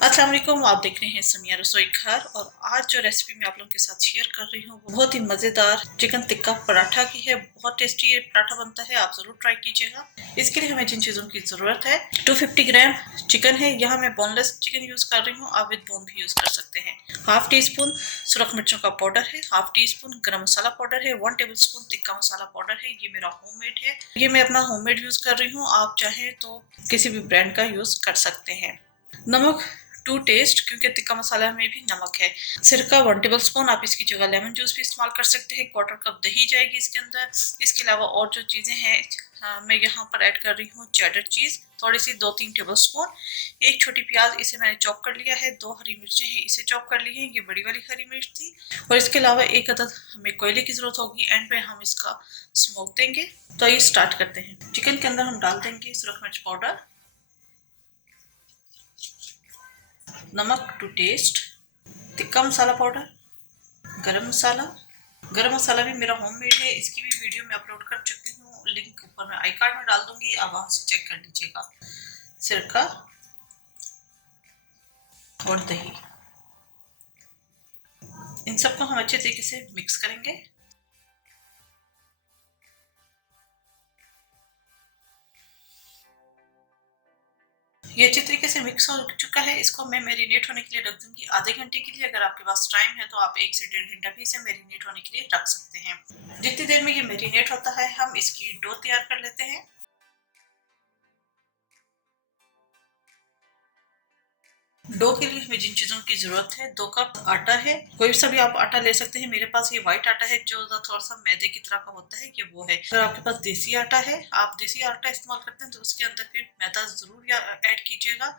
अस्सलाम वालेकुम, आप देख रहे हैं समिया रसोई घर। और आज जो रेसिपी मैं आप लोगों के साथ शेयर कर रही हूँ वो बहुत ही मज़ेदार चिकन टिक्का पराठा की है। बहुत टेस्टी ये पराठा बनता है, आप ज़रूर ट्राई कीजिएगा। इसके लिए हमें जिन चीज़ों की ज़रूरत है, 250 ग्राम चिकन है। यहाँ मैं बोनलेस चिकन यूज़ कर रही हूँ, आप विद बोन भी यूज़ कर सकते हैं। हाफ टी स्पून सुरख मिर्चों का पाउडर है, हाफ टी स्पून गरम मसाला पाउडर है, 1 table spoon tikka masala powder है। ये मेरा होममेड है, ये मैं अपना होममेड यूज़ कर रही हूँ। आप चाहें तो किसी भी ब्रांड का यूज़ कर सकते हैं। नमक टू टेस्ट, क्योंकि टिक्का मसाला में भी नमक है। सिरका 1 टेबल स्पून, आप इसकी जगह लेमन जूस भी इस्तेमाल कर सकते हैं। 1/4 कप दही जाएगी इसके अंदर। इसके अलावा और जो चीज़ें हैं, मैं यहाँ पर ऐड कर रही हूँ चेडर चीज़, थोड़ी सी 2-3 टेबल स्पून। एक छोटी प्याज, इसे मैंने चॉप कर लिया है। 2 हरी मिर्चें हैं, इसे चॉप कर ली है, ये बड़ी वाली हरी मिर्च थी। और इसके अलावा एक अदद हमें कोयले की ज़रूरत होगी, एंड में हम इसका स्मोक देंगे। तो ये स्टार्ट करते हैं। चिकन के अंदर हम डाल देंगे सुरख मिर्च पाउडर, नमक to taste, tikka masala powder, garam masala. गरम मसाला भी मेरा होममेड है, इसकी भी वीडियो मैं अपलोड कर चुकी हूँ, लिंक ऊपर मैं आई कार्ड में डाल दूंगी, आप वहां से चेक कर लीजिएगा। सिरका और दही, इन सबको हम अच्छे तरीके से मिक्स करेंगे। ये अच्छी तरीके से मिक्स हो चुका है। इसको मैं मैरिनेट होने के लिए रख दूंगी आधे घंटे के लिए। अगर आपके पास टाइम है तो आप 1 से 1.5 घंटा भी इसे मैरिनेट होने के लिए रख सकते हैं। जितनी देर में ये मैरिनेट होता है, हम इसकी डो तैयार कर लेते हैं। डो के लिए हमें जिन चीज़ों की ज़रूरत है, 2 कप आटा है। कोई सा भी आप आटा ले सकते हैं। मेरे पास ये वाइट आटा है जो थोड़ा सा मैदे की तरह का होता है, ये वो है। अगर आपके पास देसी आटा है, आप देसी आटा इस्तेमाल करते हैं, तो उसके अंदर फिर मैदा ज़रूर ऐड कीजिएगा।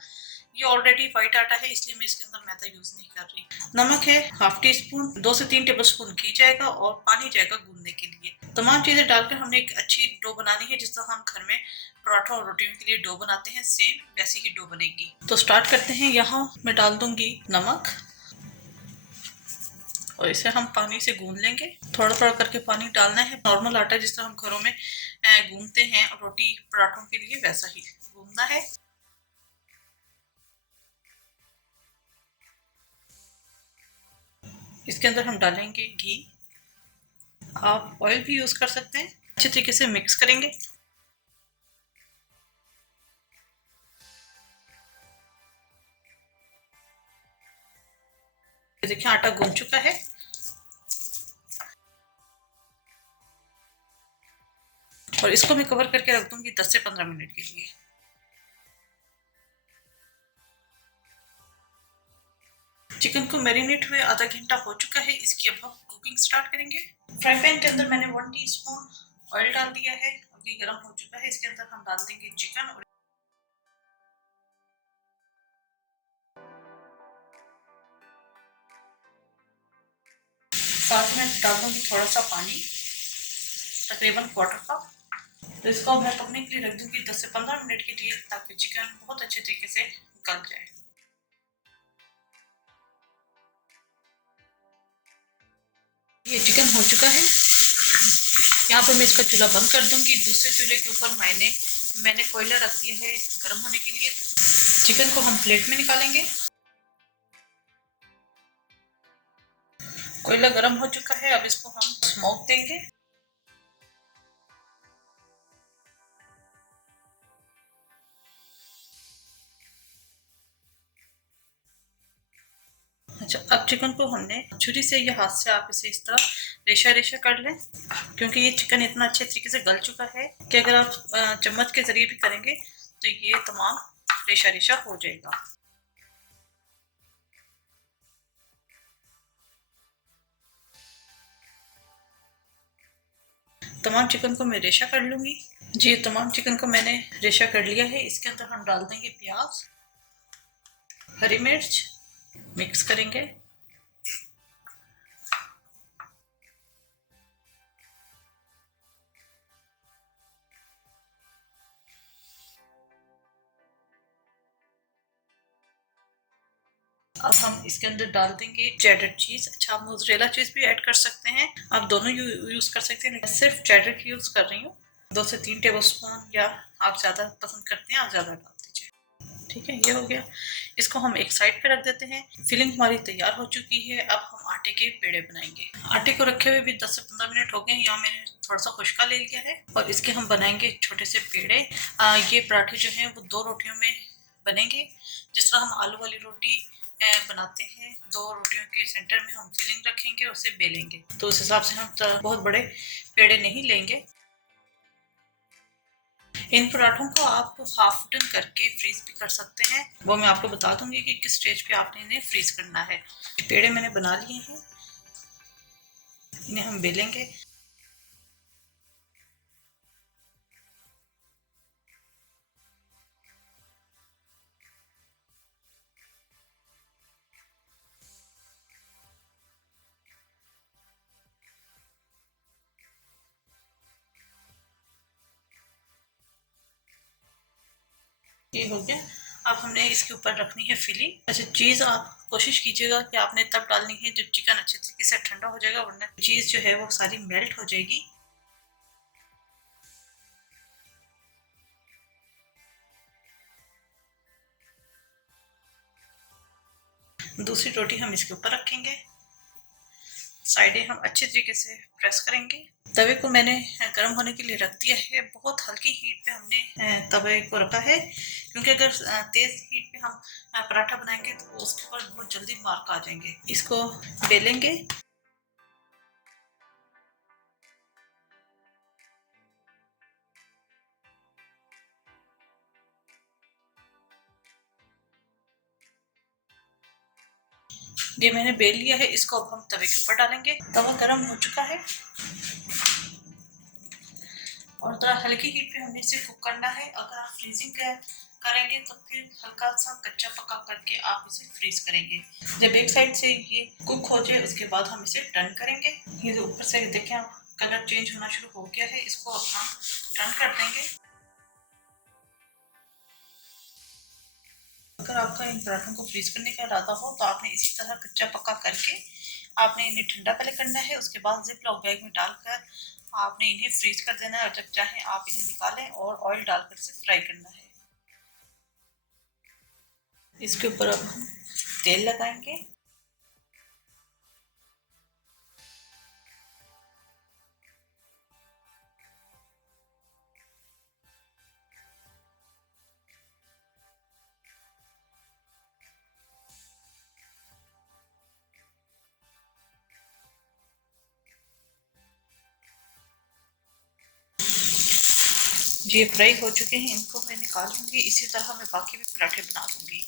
ये ऑलरेडी वाइट आटा है, इसलिए मैं इसके अंदर मैदा यूज़ नहीं कर रही। नमक है हाफ टी स्पून, 2 से 3 टेबल स्पून घी जाएगा और पानी जाएगा गूंदने के लिए। तमाम चीज़ें डालकर हमने एक अच्छी डो बनानी है, जिस तरह हम घर में पराठा और रोटियों के लिए डो बनाते हैं, सेम वैसी ही डो बनेगी। तो स्टार्ट करते हैं। यहाँ मैं डाल दूंगी नमक और इसे हम पानी से गूंद लेंगे। थोड़ा थोड़ा करके पानी डालना है। नॉर्मल आटा जिस तरह हम घरों में गूंदते हैं रोटी पराठों के लिए, वैसा ही गूंदना है। इसके अंदर हम डालेंगे घी, आप ऑयल भी यूज कर सकते हैं। अच्छे तरीके से मिक्स करेंगे। देखिए आटा गूंद चुका है। और इसको मैं कवर करके रख दूंगी 10 से 15 मिनट के लिए। चिकन को मैरिनेट हुए आधा घंटा हो चुका है। इसकी अब हम कुकिंग स्टार्ट करेंगे। फ्राई पैन के अंदर मैंने 1 टीस्पून ऑयल डाल दिया है, अभी गर्म हो चुका है। इसके अंदर हम डाल देंगे चिकन और साथ में डाल दूंगी थोड़ा सा पानी, तकरीबन 1/4 कप। तो इसको मैं पकने के लिए रख दूंगी 10 से 15 मिनट के लिए, ताकि चिकन बहुत अच्छे तरीके से गल जाए। ये चिकन हो चुका है। यहाँ पर मैं इसका चूल्हा बंद कर दूंगी। दूसरे चूल्हे के ऊपर मैंने कोयला रख दिया है गर्म होने के लिए। चिकन को हम प्लेट में निकालेंगे। कोयला गर्म हो चुका है, अब इसको हम स्मोक देंगे। अच्छा, अब चिकन को हमने छुरी से या हाथ से, आप इसे इस तरह रेशा रेशा कर लें, क्योंकि ये चिकन इतना अच्छे तरीके से गल चुका है कि अगर आप चम्मच के जरिए भी करेंगे तो ये तमाम रेशा रेशा हो जाएगा। तमाम चिकन को मैं रेशा कर लूंगी। जी, तमाम चिकन को मैंने रेशा कर लिया है। इसके अंदर हम डाल देंगे प्याज, हरी मिर्च, मिक्स करेंगे। अब हम इसके अंदर डाल देंगे चेडर चीज। अच्छा, आप मोज़रेला चीज भी ऐड कर सकते हैं, आप दोनों यूज कर सकते हैं। मैं सिर्फ चेडर की यूज कर रही हूँ। 2 से 3 टेबल स्पून, या आप ज्यादा पसंद करते हैं आप ज्यादा डाल दीजिए। ठीक है, ये हो गया। इसको हम एक साइड पे रख देते हैं। फिलिंग हमारी तैयार हो चुकी है। अब हम आटे के पेड़े बनाएंगे। आटे को रखे हुए भी 10 से 15 मिनट हो गए हैं। यहाँ मैंने थोड़ा सा खुश्का ले लिया है और इसके हम बनाएंगे छोटे से पेड़े। ये पराठे जो हैं वो 2 रोटियों में बनेंगे। जिस तरह हम आलू वाली रोटी बनाते हैं, 2 रोटियों के सेंटर में हम फिलिंग रखेंगे, उसे बेलेंगे। तो उस हिसाब से हम बहुत बड़े पेड़े नहीं लेंगे। इन पराठों को आप हाफ डन करके फ्रीज भी कर सकते हैं। वो मैं आपको बता दूंगी कि किस स्टेज पे आपने इन्हें फ्रीज करना है। पेड़े मैंने बना लिए हैं, इन्हें हम बेलेंगे। ये हो गया। अब हमने इसके ऊपर रखनी है फिलिंग। अच्छा, चीज़ आप कोशिश कीजिएगा कि आपने तब डालनी है जब चिकन अच्छे तरीके से ठंडा हो जाएगा, वरना चीज़ जो है वो सारी मेल्ट हो जाएगी। दूसरी रोटी हम इसके ऊपर रखेंगे। साइडें हम अच्छे तरीके से प्रेस करेंगे। तवे को मैंने गर्म होने के लिए रख दिया है। बहुत हल्की हीट पे हमने तवे को रखा है, क्योंकि अगर तेज हीट पे हम पराठा बनाएंगे तो उसके ऊपर बहुत जल्दी मार्क आ जाएंगे। इसको बेलेंगे। ये मैंने बेल लिया है। इसको अब हम तवे के ऊपर डालेंगे। तवा गर्म हो चुका है और थोड़ा हल्की हीट पे हमने इसे कुक करना है। अगर आप फ्रीजिंग करेंगे तो फिर हल्का सा कच्चा पक्का करके आप इसे फ्रीज करेंगे। जब एक साइड से ये कुक हो जाए उसके बाद हम इसे टर्न करेंगे। ये जो ऊपर से देखें आप, कलर चेंज होना शुरू हो गया है। इसको अब हम टर्न कर देंगे। अगर आपका इन पराठों को फ्रीज करने का इरादा हो तो आपने इसी तरह कच्चा पक्का करके आपने इन्हें ठंडा पहले करना है। उसके बाद जिप लॉक बैग में डालकर आपने इन्हें फ्रीज कर देना है और जब चाहें आप इन्हें निकालें और ऑयल डालकर इसे फ्राई करना है। इसके ऊपर अब हम तेल लगाएंगे। ये फ्राई हो चुके हैं, इनको मैं निकाल लूंगी। इसी तरह मैं बाकी भी पराठे बना लूंगी।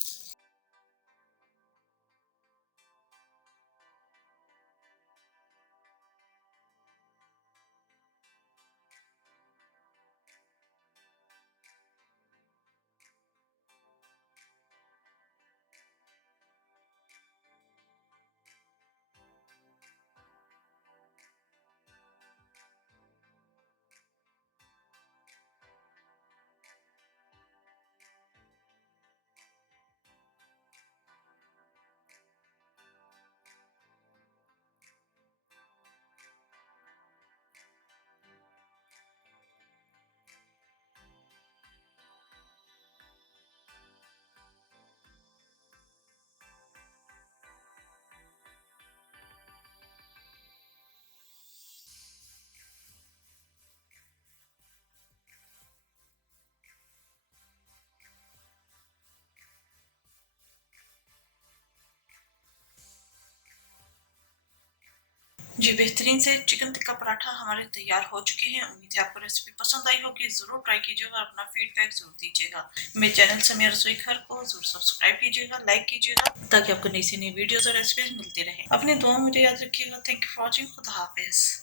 जी, बेहतरीन से चिकन टिक्का पराठा हमारे तैयार हो चुके हैं। उम्मीद है आपको रेसिपी पसंद आई होगी। ज़रूर ट्राई कीजिएगा और अपना फीडबैक ज़रूर दीजिएगा। मेरे चैनल समिया रसोई घर को ज़रूर सब्सक्राइब कीजिएगा, लाइक कीजिएगा, ताकि आपको नई से नई वीडियोज़ और रेसिपीज मिलती रहें। अपनी दुआ मुझे याद रखिएगा। Thank you for watching. खुदा हाफिज़।